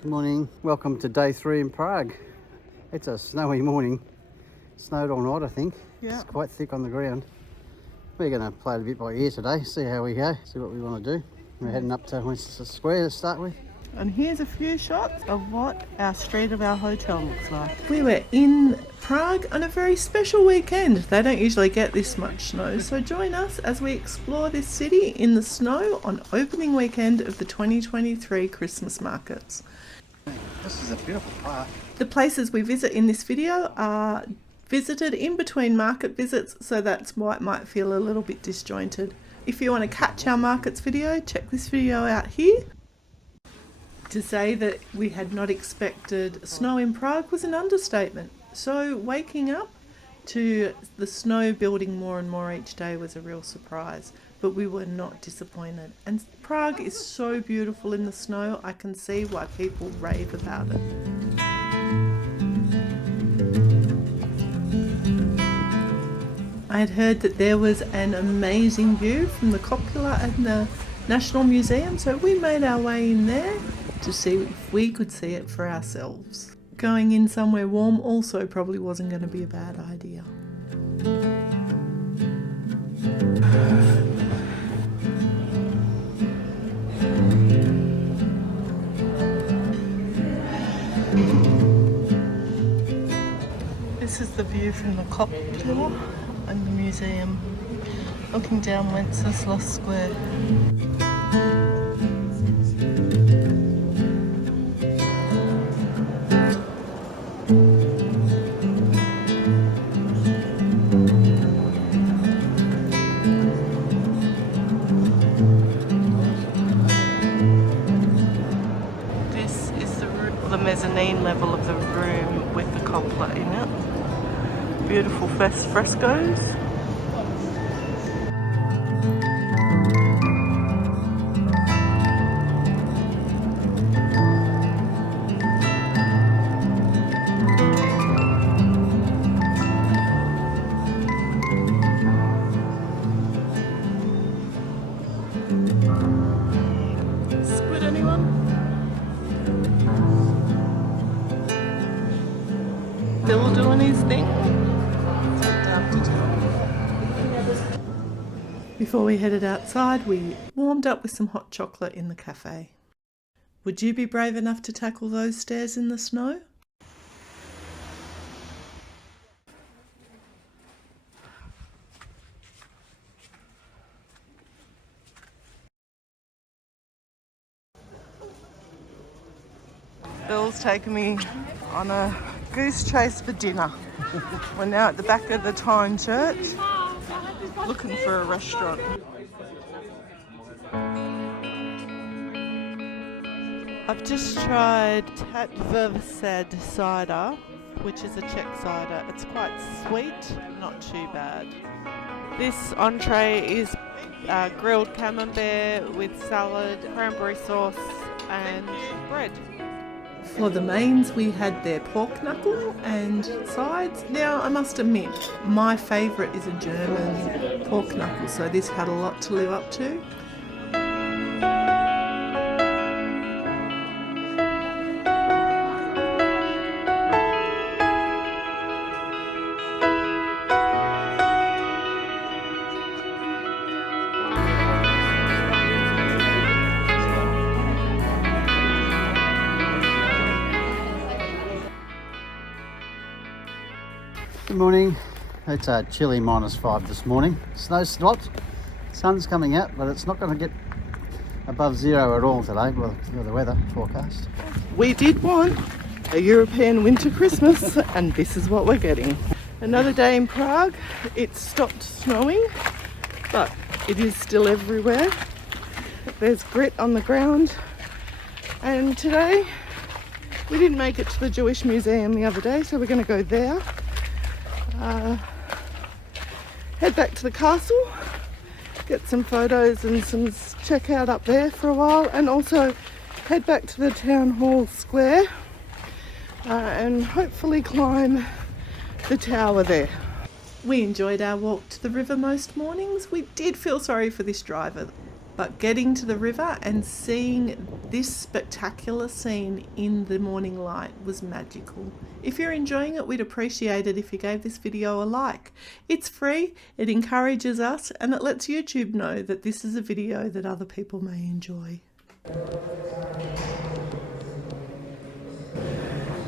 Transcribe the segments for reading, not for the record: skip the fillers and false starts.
Good morning. Welcome to day 3 in Prague. It's a snowy morning. Snowed all night, I think. Yeah. It's quite thick on the ground. We're going to play it a bit by ear today, see how we go, see what we want to do. We're heading up to Winchester Square to start with. And here's a few shots of what our street of our hotel looks like. We were in Prague on a very special weekend. They don't usually get this much snow, so join us as we explore this city in the snow on opening weekend of the 2023 Christmas markets. This is a beautiful park. The places we visit in this video are visited in between market visits, so that's why it might feel a little bit disjointed. If you want to catch our markets video, check this video out here. To say that we had not expected snow in Prague was an understatement. So waking up to the snow building more and more each day was a real surprise, but we were not disappointed. And Prague is so beautiful in the snow, I can see why people rave about it. I had heard that there was an amazing view from the Copula and the National Museum, so we made our way in there to see if we could see it for ourselves. Going in somewhere warm also probably wasn't going to be a bad idea. This is the view from the Copula and the museum, looking down Wenceslas Square. This is the mezzanine level of the room with the Copula in it. Beautiful frescoes. Squid, anyone? Still doing his thing. Before we headed outside, we warmed up with some hot chocolate in the cafe. Would you be brave enough to tackle those stairs in the snow? Bill's taken me on a goose chase for dinner. We're now at the back of the Tyne Church, looking for a restaurant. I've just tried Tatvervsed cider, which is a Czech cider. It's quite sweet, not too bad. This entree is grilled camembert with salad, cranberry sauce and bread. For the mains, we had their pork knuckle and sides. Now, I must admit, my favourite is a German pork knuckle, so this had a lot to live up to. Good morning. It's a chilly -5 this morning. Snow's stopped. Sun's coming out, but it's not going to get above 0 at all today with the weather forecast. We did want a European winter Christmas, and this is what we're getting. Another day in Prague. It's stopped snowing, but it is still everywhere. There's grit on the ground. And today, we didn't make it to the Jewish Museum the other day, so we're going to go there. Head back to the castle, get some photos and some check out up there for a while, and also head back to the town hall square and hopefully climb the tower there. We enjoyed our walk to the river most mornings. We did feel sorry for this driver, but getting to the river and seeing This spectacular scene in the morning light was magical. If you're enjoying it, we'd appreciate it if you gave this video a like. It's free, it encourages us, and it lets YouTube know that this is a video that other people may enjoy.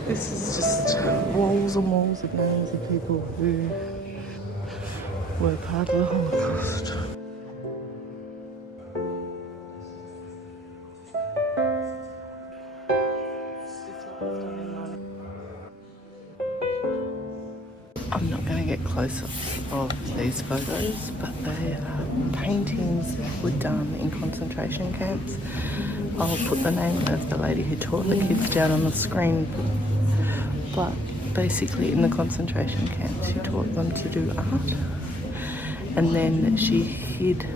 This is just walls and walls of names of people who were part of the Holocaust. I'm not going to get close-ups of these photos, but they are paintings that were done in concentration camps. I'll put the name of the lady who taught the kids down on the screen, but basically in the concentration camps she taught them to do art, and then she hid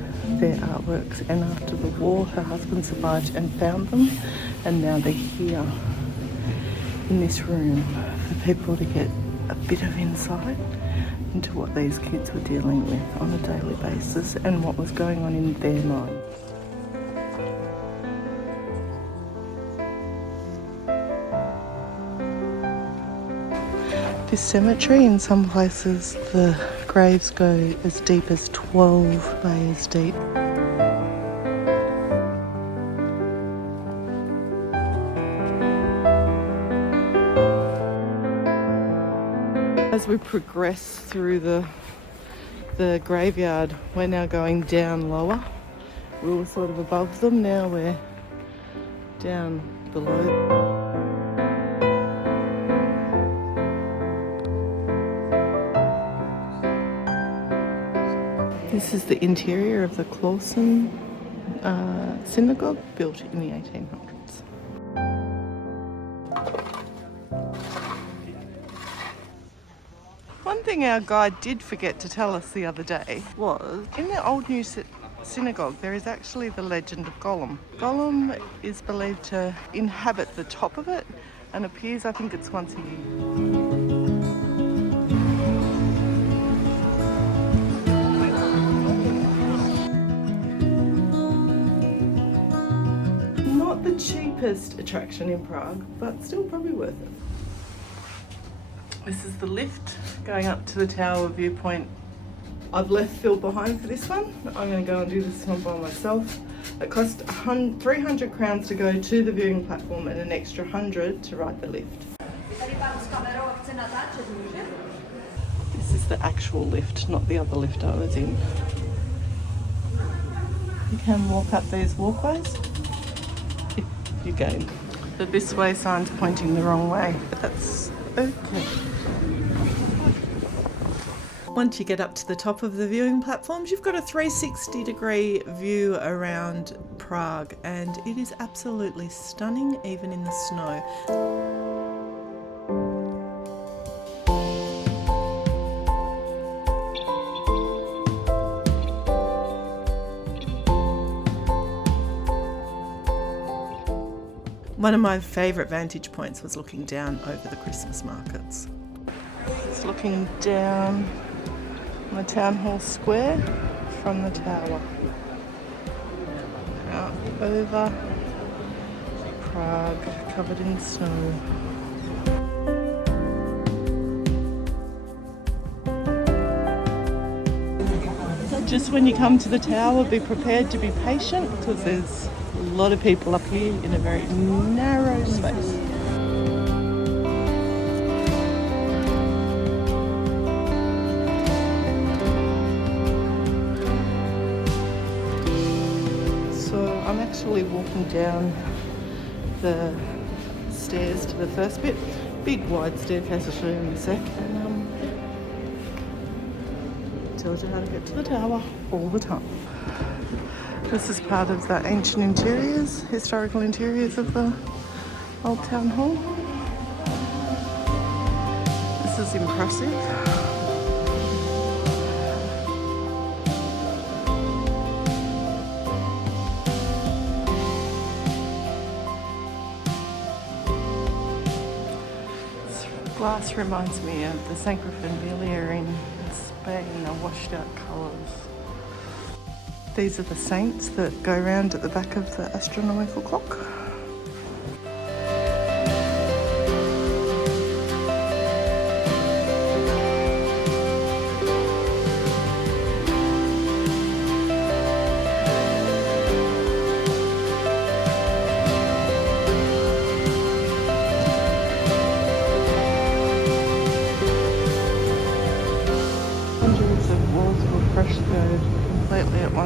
their artworks, and after the war her husband survived and found them, and now they're here in this room for people to get a bit of insight into what these kids were dealing with on a daily basis and what was going on in their minds. This cemetery, in some places the graves go as deep as 12 layers deep. As we progress through the graveyard, we're now going down lower. We were sort of above them, now we're down below. This is the interior of the Clausen synagogue, built in the 1800s. One thing our guide did forget to tell us the other day was, in the old new synagogue there is actually the legend of Gollum. Gollum is believed to inhabit the top of it and appears, I think it's once a year. Not the cheapest attraction in Prague, but still probably worth it. This is the lift going up to the tower viewpoint. I've left Phil behind for this one. I'm going to go and do this one by myself. It cost 300 crowns to go to the viewing platform and an extra 100 to ride the lift. This is the actual lift, not the other lift I was in. You can walk up these walkways if you game. The this way sign's pointing the wrong way, but that's okay. Once you get up to the top of the viewing platforms, you've got a 360-degree view around Prague, and it is absolutely stunning, even in the snow. One of my favourite vantage points was looking down over the Christmas markets. It's looking down on the Town Hall Square from the tower. Out over Prague, covered in snow. Just when you come to the tower, be prepared to be patient, because there's a lot of people up here in a very narrow space. So I'm actually walking down the stairs to the first bit. Big wide staircase, I'll show you in a sec. And tells you how to get to the tower all the time. This is part of the ancient interiors, historical interiors of the old town hall. This is impressive. This glass reminds me of the Sancta Familia in Spain, are washed out colours. These are the saints that go around at the back of the astronomical clock.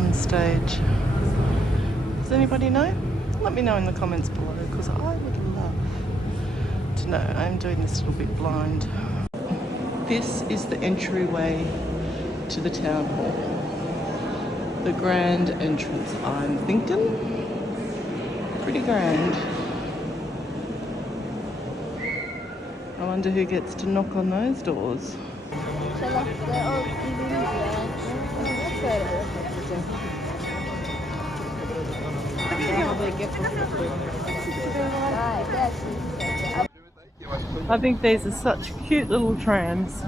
one stage. Does anybody know? Let me know in the comments below, because I would love to know. I'm doing this a little bit blind. This is the entryway to the town hall. The grand entrance, I'm thinking. Pretty grand. I wonder who gets to knock on those doors. I think these are such cute little trams.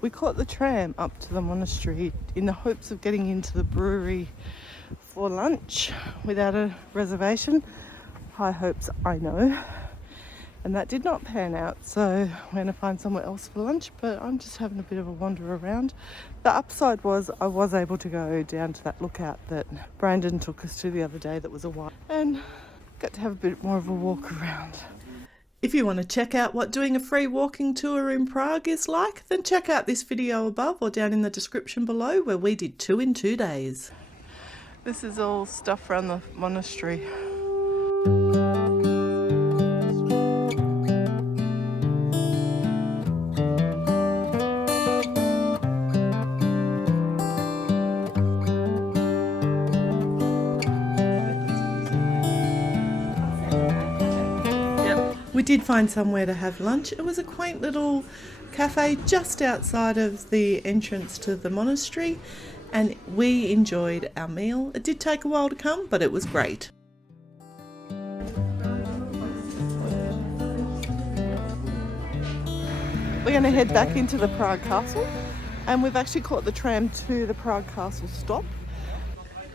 We caught the tram up to the monastery in the hopes of getting into the brewery for lunch without a reservation. High hopes, I know. And that did not pan out, so we're going to find somewhere else for lunch, but I'm just having a bit of a wander around. The upside was I was able to go down to that lookout that Brandon took us to the other day that was a while, and got to have a bit more of a walk around. If you want to check out what doing a free walking tour in Prague is like, then check out this video above or down in the description below, where we did 2 in 2 days. This is all stuff around the monastery. We did find somewhere to have lunch. It was a quaint little cafe just outside of the entrance to the monastery, and we enjoyed our meal. It did take a while to come, but it was great. We're going to head back into the Prague Castle, and we've actually caught the tram to the Prague Castle stop.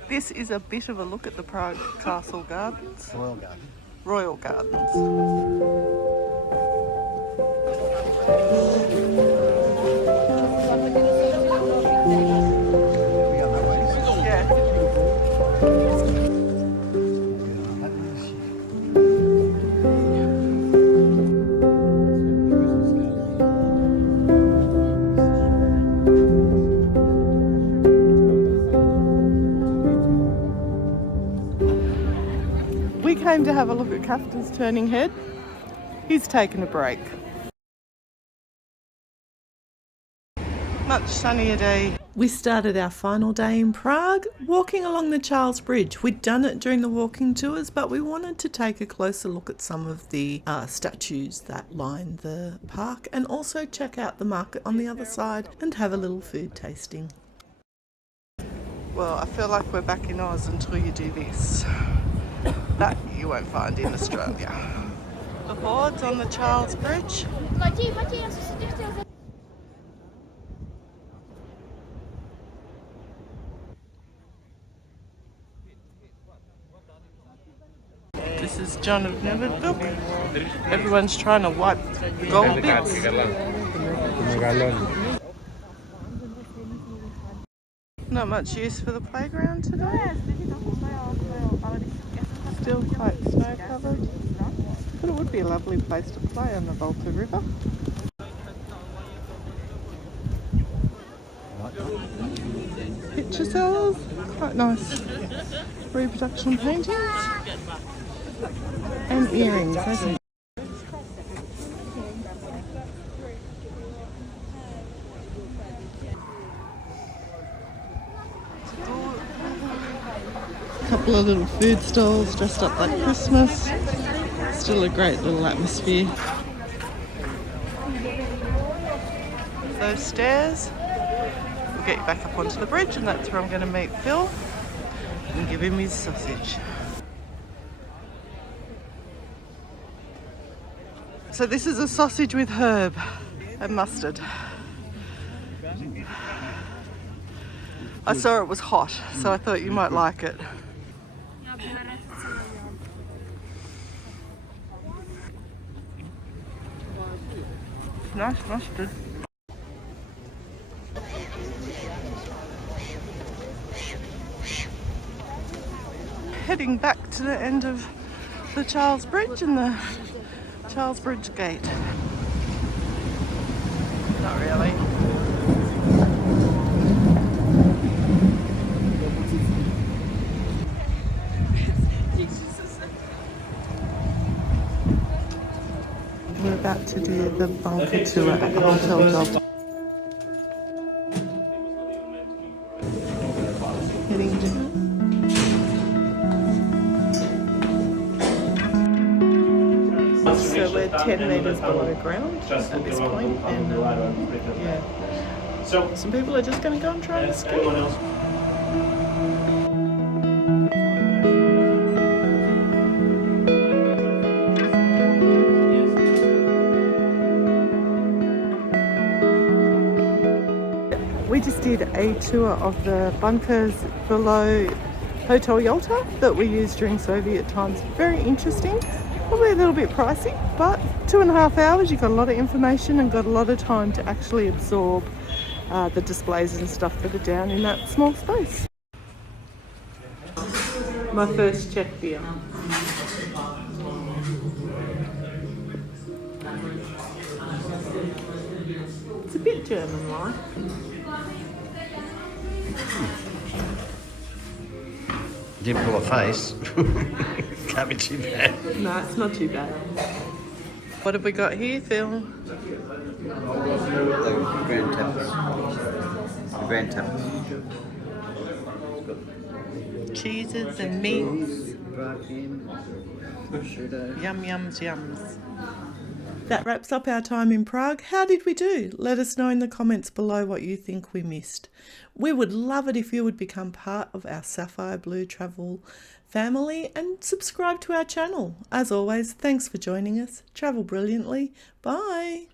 This is a bit of a look at the Prague Castle gardens. Royal Garden. Royal Gardens. We came to have a look at Kafta's turning head. He's taken a break. Much sunnier day. We started our final day in Prague walking along the Charles Bridge. We'd done it during the walking tours, but we wanted to take a closer look at some of the statues that line the park, and also check out the market on the other side and have a little food tasting. Well, I feel like we're back in Oz until you do this. That you won't find in Australia. The boards on the Charles Bridge. This is John of Neverbook. Everyone's trying to wipe the gold bits. Not much use for the playground today. Still quite snow covered, but it would be a lovely place to play on the Volta River. Picture cells, quite nice reproduction paintings and earrings, I think. Couple of little food stalls dressed up like Christmas. Still a great little atmosphere. Those stairs will get you back up onto the bridge, and that's where I'm going to meet Phil and give him his sausage. So this is a sausage with herb and mustard. I saw it was hot, so I thought you might like it. Nice mustard. Heading back to the end of the Charles Bridge and the Charles Bridge Gate. Not really. to do the bunker tour at Hotel Delta. Heading down. So we're 10 metres below ground at this point, and yeah, some people are just going to go and try and ski. We just did a tour of the bunkers below Hotel Yalta that we used during Soviet times. Very interesting. Probably a little bit pricey, but 2.5 hours, you got a lot of information and got a lot of time to actually absorb the displays and stuff that are down in that small space. My first Czech beer. It's a bit German-like. Didn't pull a face. Can't be too bad. No, it's not too bad. What have we got here, Phil? The Grand Tapas. The Grand Tapas. Cheeses and meats. Yum, yums, yums. That wraps up our time in Prague. How did we do? Let us know in the comments below what you think we missed. We would love it if you would become part of our Sapphire Blue Travel family and subscribe to our channel. As always, thanks for joining us. Travel brilliantly. Bye.